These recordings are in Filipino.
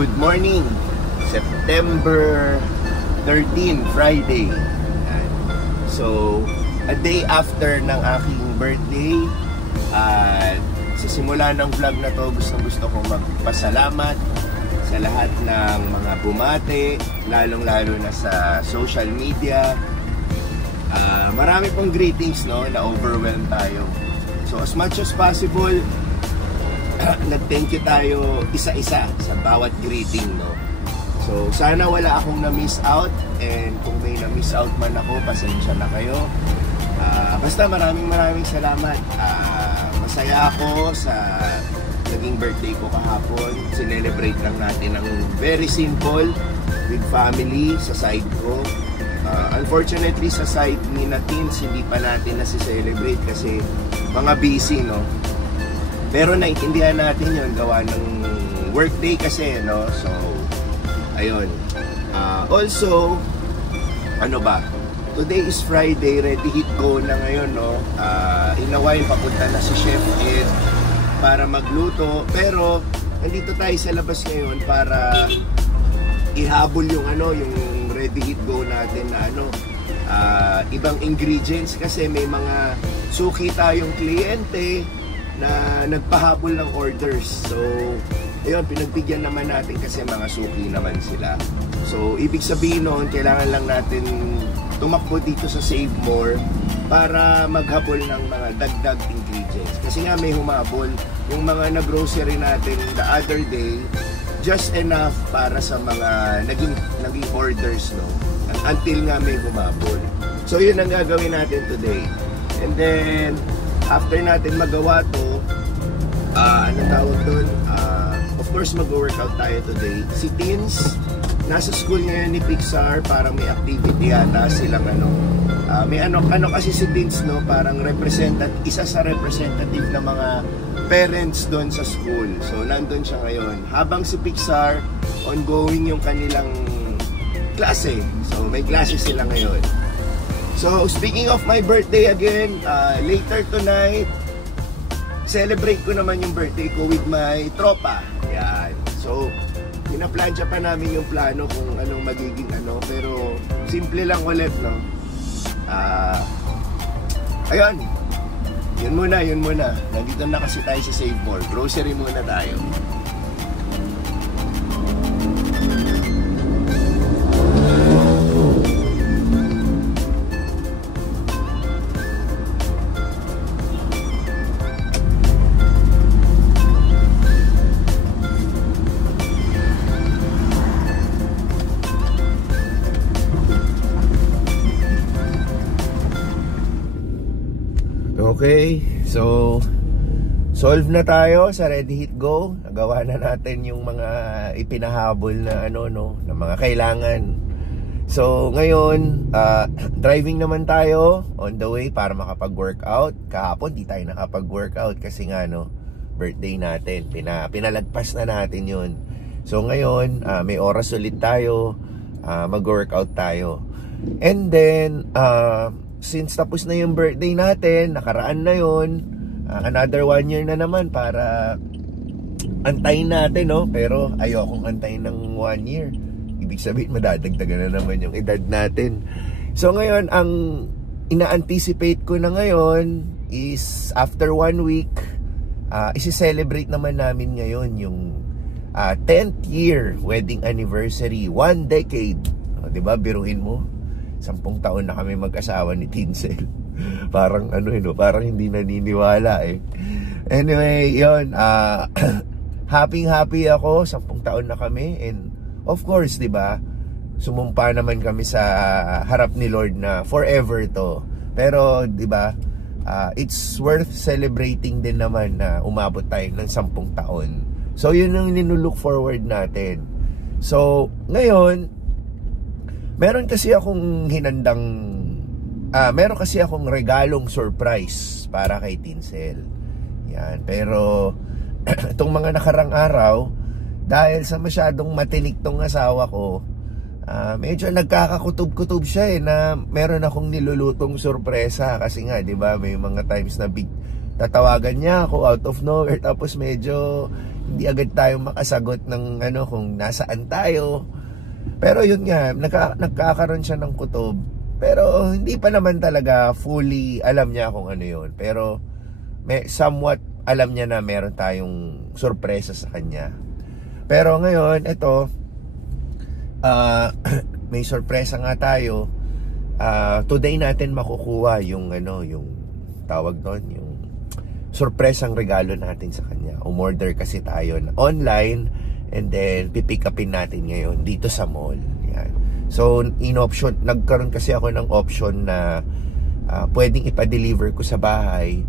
Good morning, September 13, Friday. So, a day after ng aking birthday. At sa simula ng vlog na to, gusto kong magpasalamat sa lahat ng mga bumate, lalong-lalo na sa social media. Marami pong greetings, no, na overwhelm tayo. So, as much as possible, nag-thank you tayo isa-isa sa bawat greeting, no. So sana wala akong na-miss out, and kung may na-miss out man ako, pasensya na kayo. Basta maraming salamat. Masaya ako sa naging birthday ko kahapon. Sinelebrate lang natin ng very simple with family sa side ko. Unfortunately sa side ni Natins, hindi pa natin nasi-celebrate kasi mga busy, no. Pero naiintindihan natin yun, gawa ng workday kasi, no? So, ayun. Also, ano ba? Today is Friday, ready hit go na ngayon, no? In a while, papunta na si Chef Ed para magluto. Pero, nandito tayo sa labas ngayon para ihabol yung yung ready hit go natin na ibang ingredients kasi may mga suki tayong kliyente na nagpahabol ng orders. So, ayun, pinagbigyan naman natin kasi mga suki naman sila. So, ibig sabihin noon, kailangan lang natin tumakbo dito sa Save More para maghabol ng mga dagdag ingredients. Kasi nga may humabol. Yung mga na-grocery natin the other day, just enough para sa mga naging orders, no? Until nga may humabol. So, yun ang gagawin natin today. And then, after natin magawa to, anong tawag doon? Of course, mag-workout tayo today. Si Teens, nasa school ngayon ni Pixar, parang may activity yata silang may kasi si Teens, no? Parang isa sa representative ng mga parents doon sa school. So, nandun siya ngayon. Habang si Pixar, ongoing yung kanilang klase. So, may klase sila ngayon. So, speaking of my birthday again, later tonight, celebrate ko naman yung birthday ko with my tropa. Yan. So, pinaplansya pa namin yung plano kung anong magiging pero simple lang ulit, no? Ayun. Yun muna. Nandito na kasi tayo sa Save More. Grocery muna tayo. Okay, so solve na tayo sa Ready Hit Go. Nagawa na natin yung mga ipinahabol na na mga kailangan. So ngayon, driving naman tayo on the way para makapag-workout. Kahapon di tayo nakapag-workout kasi nga birthday natin. Pinalagpas na natin yun. So ngayon, may oras ulit tayo, mag-workout tayo. And then since tapos na yung birthday natin, nakaraan na yun, another 1 year na naman para antayin natin, no? Pero ayokong antayin ng 1 year. Ibig sabihin, madadagdagan na naman yung edad natin. So ngayon, ang ina-anticipate ko na ngayon is after 1 week, isi-celebrate naman namin ngayon yung 10th year wedding anniversary, 1 decade. Diba, biruin mo? 10 taon na kami mag-asawa ni Tinsel. Parang parang hindi naniniwala eh. Anyway, yun, happy ako, 10 taon na kami, and of course, 'di ba? Sumumpa naman kami sa harap ni Lord na forever to. Pero 'di ba? It's worth celebrating din naman na umabot tayo ng 10 taon. So, yun ang nilook forward natin. So, ngayon, meron kasi akong regalong surprise para kay Tinsel. Yan, pero itong mga nakarang araw, dahil sa masyadong matinik tong asawa ko, medyo nagkakakutob-kutob siya na meron akong nilulutong sorpresa kasi nga, 'di ba, may mga times na tatawagan niya ako out of nowhere, tapos medyo hindi agad tayo makasagot ng ano kung nasaan tayo. Pero yun nga, nagkakaroon siya ng kutob. Pero hindi pa naman talaga fully alam niya kung ano yun. Pero somewhat alam niya na meron tayong sorpresa sa kanya. Pero ngayon, ito, may sorpresa nga tayo. Today natin makukuha yung ano, yung tawag doon, yung sorpresang regalo natin sa kanya. Umorder kasi tayo na online and then pipick upin natin ngayon dito sa mall. Yan. So, nagkaroon kasi ako ng option na pwedeng ipa-deliver ko sa bahay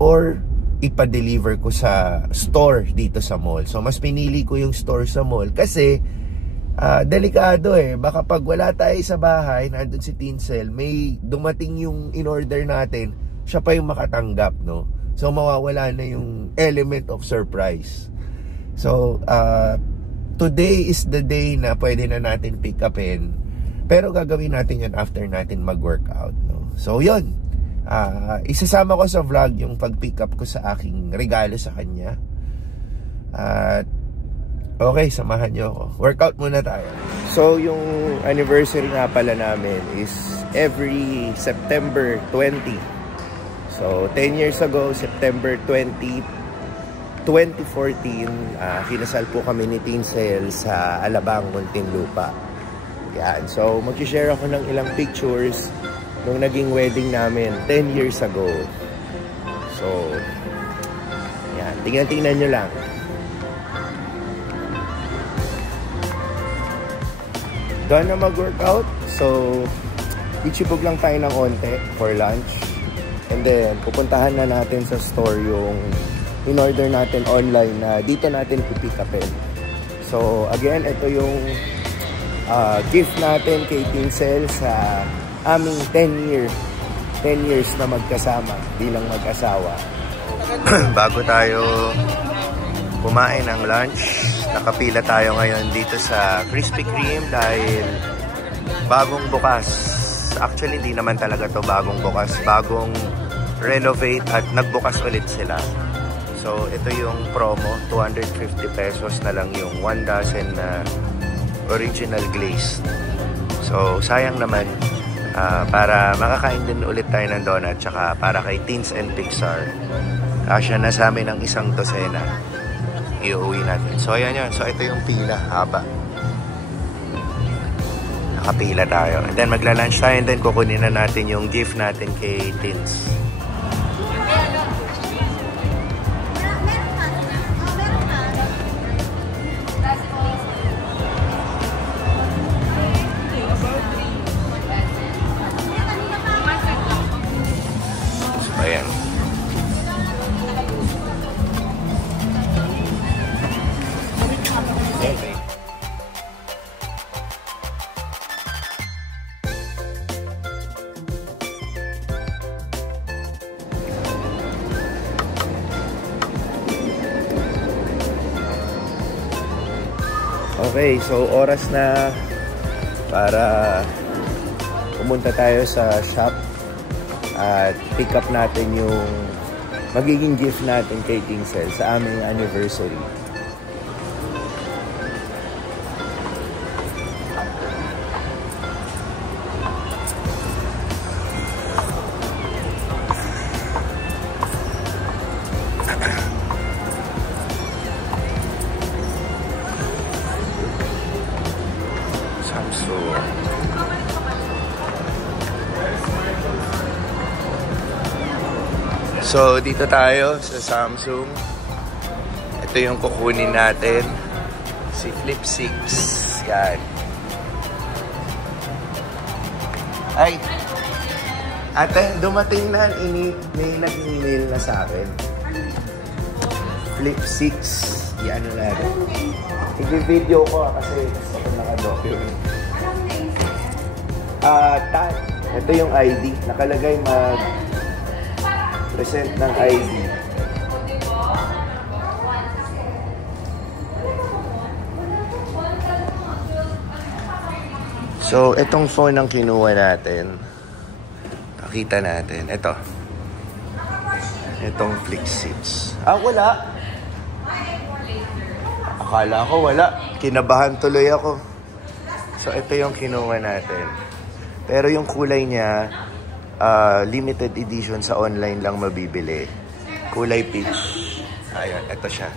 or ipa-deliver ko sa store dito sa mall. So, mas pinili ko yung store sa mall kasi delikado baka pag wala tayo sa bahay, nandun si Tinsel, may dumating yung in-order natin, siya pa yung makatanggap, no? So mawawala na yung element of surprise. So today is the day na pwede na natin pick upin, pero gagawin natin yan after natin mag-workout, no? So yun, isasama ko sa vlog yung pag-pick up ko sa aking regalo sa kanya. At okay, samahan nyo ako. Workout muna tayo. So, yung anniversary nga pala namin is every September 20. So, 10 years ago, September 20, 2014, kinasal po kami ni Tinsel sa Alabang, Muntinlupa. Yan. So, mag-share ako ng ilang pictures nung naging wedding namin 10 years ago. So, yan. Tingnan-tingnan nyo lang. Doon na mag-workout. So, ichipog lang tayo ng onte for lunch. And then, pupuntahan na natin sa store yung in-order natin online na dito natin pipick upin. So, again, ito yung gift natin kay Tinsel sa aming 10 years na magkasama bilang mag-asawa. Bago tayo kumain ng lunch, nakapila tayo ngayon dito sa Krispy Kreme dahil bagong bukas. Actually, hindi naman talaga to bagong bukas. Bagong renovate at nagbukas ulit sila. So, ito yung promo. 250 pesos na lang yung 1 dozen na original glazed. So, sayang naman. Para makakain din ulit tayo ng donut. Tsaka para kay Teens and Pixar. Kasya na sa amin ng 1 dosena. Iuwi natin. So, ayan yun. So, ito yung pila. Haba. Nakapila tayo. And then, magla-lunch tayo. And then, kukunin na natin yung gift natin kay Tins. So, ayan. Okay, so oras na para pumunta tayo sa shop at pick up natin yung magiging gift natin kay Tinsel sa aming anniversary. So, dito tayo sa Samsung. Ito yung kukunin natin. Si Flip 6. Yan. Ay! Ate, dumating na. May nag-email na sa akin. Flip 6. Yan na natin. I-video ko kasi gusto ko naka-document. Ito yung ID. Nakalagay present ng ID. So, itong phone ang kinuha natin. Pakita natin. Ito. Itong Flip 6. Wala. Akala ko wala. Kinabahan tuloy ako. So, ito yung kinuha natin. Pero yung kulay niya, limited edition sa online lang mabibili. Kulay peach. Ayan, ito siya.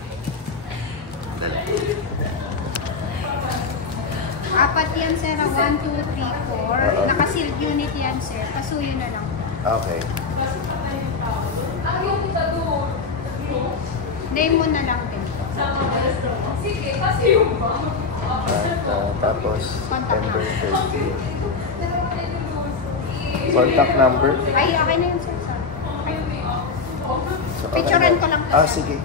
Apat yan, sir. 1, 2, 3, 4. Naka-sealed unit yan, sir. Pasuyo na lang. Okay. Name mo na lang din. Tapos, September 13. Contact number? Ay, okay na yun, sir. So, picturean ko lang to, sir. Sige.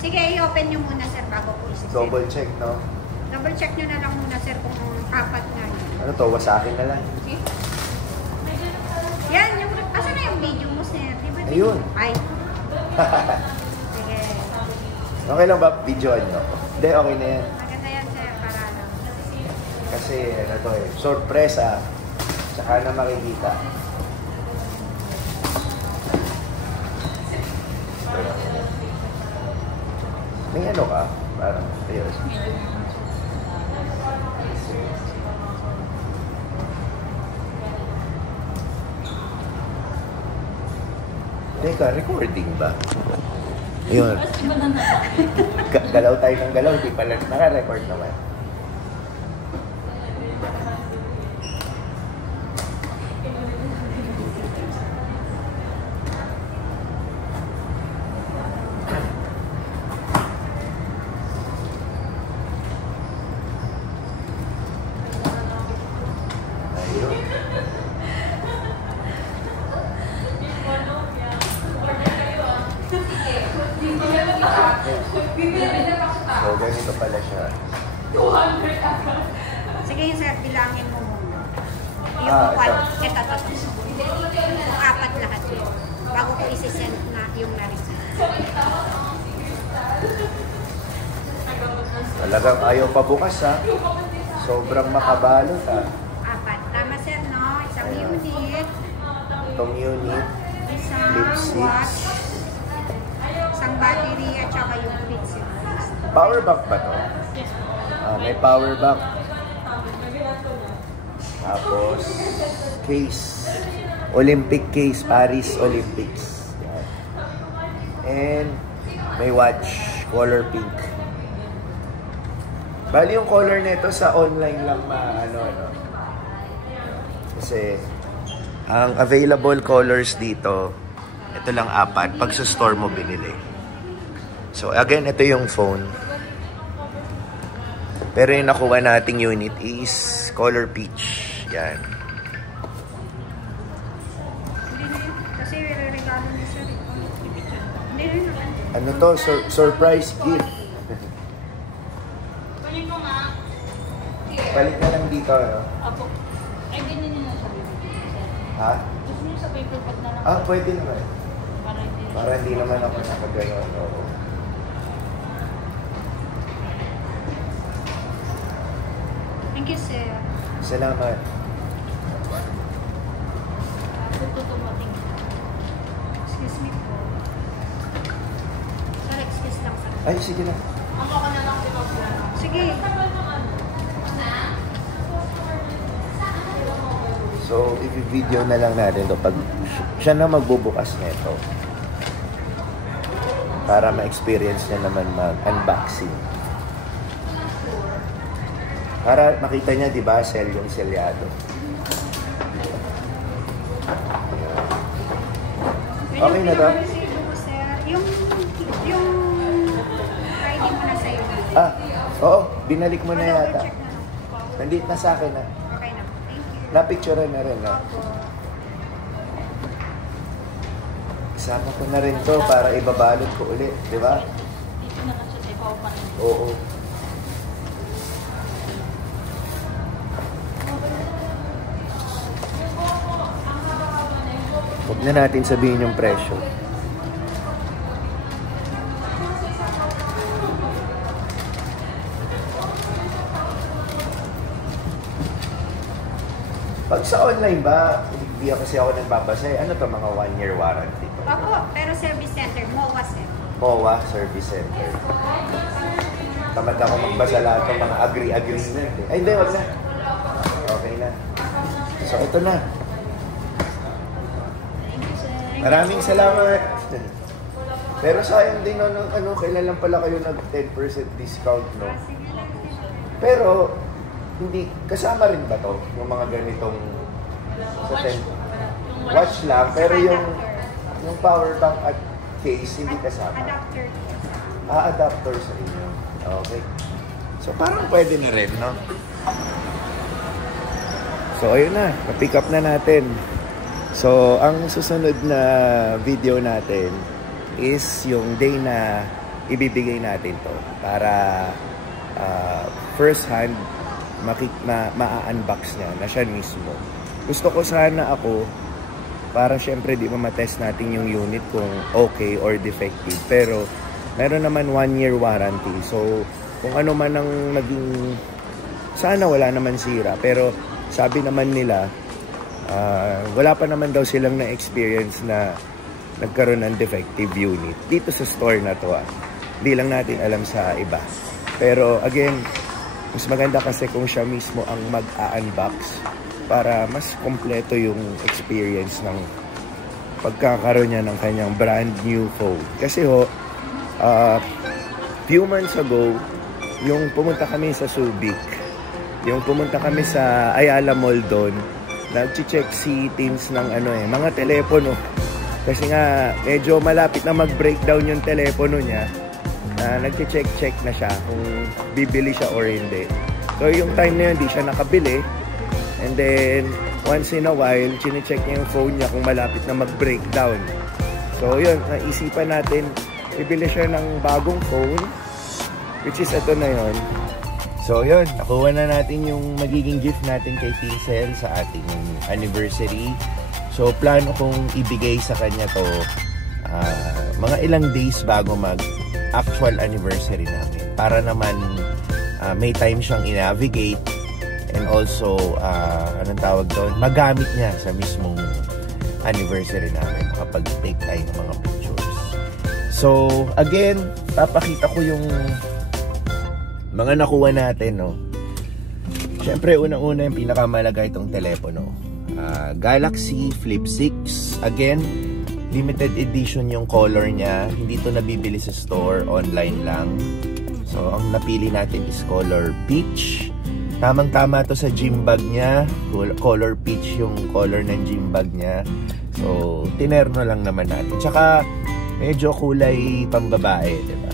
Sige, i-open nyo muna, sir, bago po isi-send. Double check, no? Double check nyo na lang muna, sir, kung apat nga yun. Ano to? Wasakin na lang. Okay? Yan, yung... Asa na yung video mo, sir? Diba, ayun. Ay. Sige. Okay lang ba? Videoan nyo? Hindi, okay na yan. Maganda yan, sir, para lang. Kasi, ano to eh, sorpresa. Tsaka na makikita. May ano ka? Parang, ayos. Teka, recording ba? Ayun. Galaw tayo ng galaw, di pala naka-record naman. So, ganito pala siya. 200. Sige, sir, bilangin mo muna. Yung ito. Yung apat lahat yun. Bago ko isi-send na yung na-receive. Talagang ayaw pa bukas, ha? Sobrang makabalot, ha? Apat. Tama, sir, no? Isang unit. Itong unit. Isang watch. Isang battery at saka yung fits. Power bank ba to? May power bank. Tapos, case. Olympic case. Paris Olympics. Yan. And, may watch. Color pink. Bali yung color nito sa online lang ano. Kasi, ang available colors dito, ito lang apat. Pag sa store mo binili. So, again, ito yung phone. Pero yung nakuha nating unit is color peach. Yan. Kasi regalo niya, sir. Hindi rin naman. Ano to? Surprise gift. Balik na lang dito, ano? Apo. Ay, ganyan nyo na siya. Ha? Gusto nyo sa paper bag na lang. Pwede naman. Para hindi naman ako nakagayon. Oo. Thank you, sir. Salamat. tutumating. Excuse me po. Sir, excuse lang, sir. Ay, sige na. Ako ka na lang pinag-plano. Sige. So, i-video na lang natin to pag siya na magbubukas nito. Para ma-experience niya naman mag-unboxing. Para makita niya, di ba, yung selyado. Okay na to? Yung Friday mo na sa'yo. Oo. Binalik mo na yata. Nandito na sa akin na. Okay na. Thank you. Napicturean na rin na. Isama ko na rin to para ibabalot ko ulit. Di ba? Dito na kasi sa ikaw pa rin. Oo. Huwag na natin sabihin yung presyo. Pag sa online ba, hindi kasi ako nagbabasa. Ano to, mga 1-year warranty to? Opo, pero service center, MOA, sir. MOA Service Center. Tamad ako magbasa lahat ng mga agree-agreement eh. Ay, hindi, wag na. Okay na. So, ito na. Maraming salamat. Pero sayang din kailan lang pala kayo nag 10% discount, no? Pero, hindi, kasama rin ba to? Yung mga ganitong sa 10? Watch lang, pero yung power bank at case, hindi kasama. Adapter. Adapter sa inyo. Okay. So, parang pwede na rin, no? So, ayun na. Na-pick up na natin. So, ang susunod na video natin is yung day na ibibigay natin to para first hand ma-unbox niya na siya mismo. Gusto ko sana ako para syempre di ba matest natin yung unit kung okay or defective, pero meron naman 1-year warranty. So kung ano man ang naging, sana wala naman sira, pero sabi naman nila wala pa naman daw silang na-experience na nagkaroon ng defective unit dito sa store na to. Hindi lang natin alam sa iba, pero again, mas maganda kasi kung siya mismo ang mag-unbox para mas kompleto yung experience ng pagkakaroon niya ng kanyang brand new phone. Kasi few months ago, yung pumunta kami sa Subic, yung pumunta kami sa Ayala Mall doon, nag-check si Teams ng mga telepono. Kasi nga, medyo malapit na mag-breakdown yung telepono niya. Nag-check na siya kung bibili siya or hindi. So, yung time na yun, di siya nakabili. And then, once in a while, chine-check niya yung phone niya kung malapit na mag-breakdown. So, yun, naisipan natin, bibili siya ng bagong phone, which is ito na yun. So, yun, nakuha na natin yung magiging gift natin kay Tinsel sa ating anniversary. So, plano kong ibigay sa kanya to mga ilang days bago mag-actual anniversary namin. Para naman may time siyang i-navigate and also, anong tawag doon? Magamit niya sa mismong anniversary namin. Makapag-take tayo ng mga pictures. So, again, papakita ko yung mga nakuha natin, no? Siyempre, unang-una yung pinakamalaga itong telepono. Galaxy Flip 6. Again, limited edition yung color niya. Hindi to nabibili sa store, online lang. So, ang napili natin is color peach. Tamang-tama to sa gym bag niya. Color peach yung color ng gym bag niya. So, tinerno lang naman natin. Tsaka, medyo kulay pambabae, diba?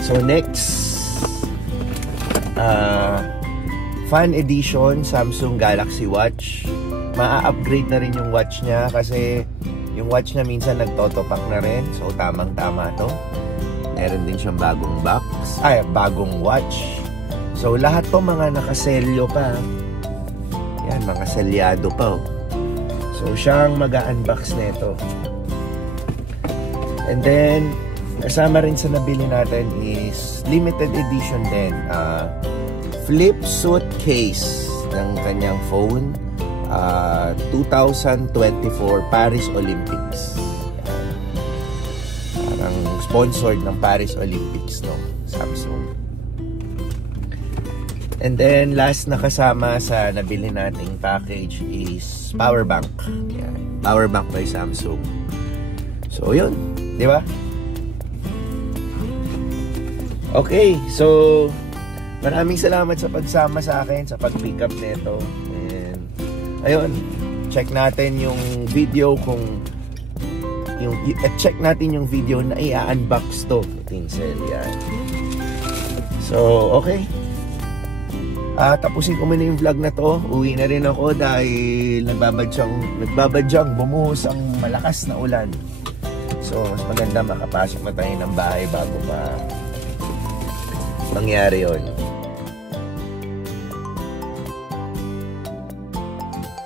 So, next, Fan Edition Samsung Galaxy Watch. Ma-upgrade na rin yung watch niya kasi yung watch niya minsan nagtotopak na rin. So, tamang-tama to. Meron din siyang bagong box. Bagong watch. So, lahat to mga nakaselyo pa. Yan, mga selyado pa. So, siyang mag-unbox nito. And then, kasama rin sa nabili natin is limited edition din. Flip suitcase ng kanyang phone. 2024 Paris Olympics. Parang sponsored ng Paris Olympics, no? Samsung. And then, last na kasama sa nabili nating package is power bank. Yan. Power bank by Samsung. So, yun. Di ba? Okay. So, maraming salamat sa pagsama sa akin, sa pag-pick up nito. And, ayun. Check natin yung video kung check natin yung video na i-unbox to. Tinsel. Yan. So, okay. Tapusin ko muna yung vlog na to. Uwi na rin ako dahil nagbabadyang bumuhos ang malakas na ulan. So, mas maganda makapasok na tayo ng bahay bago pa mangyari yun.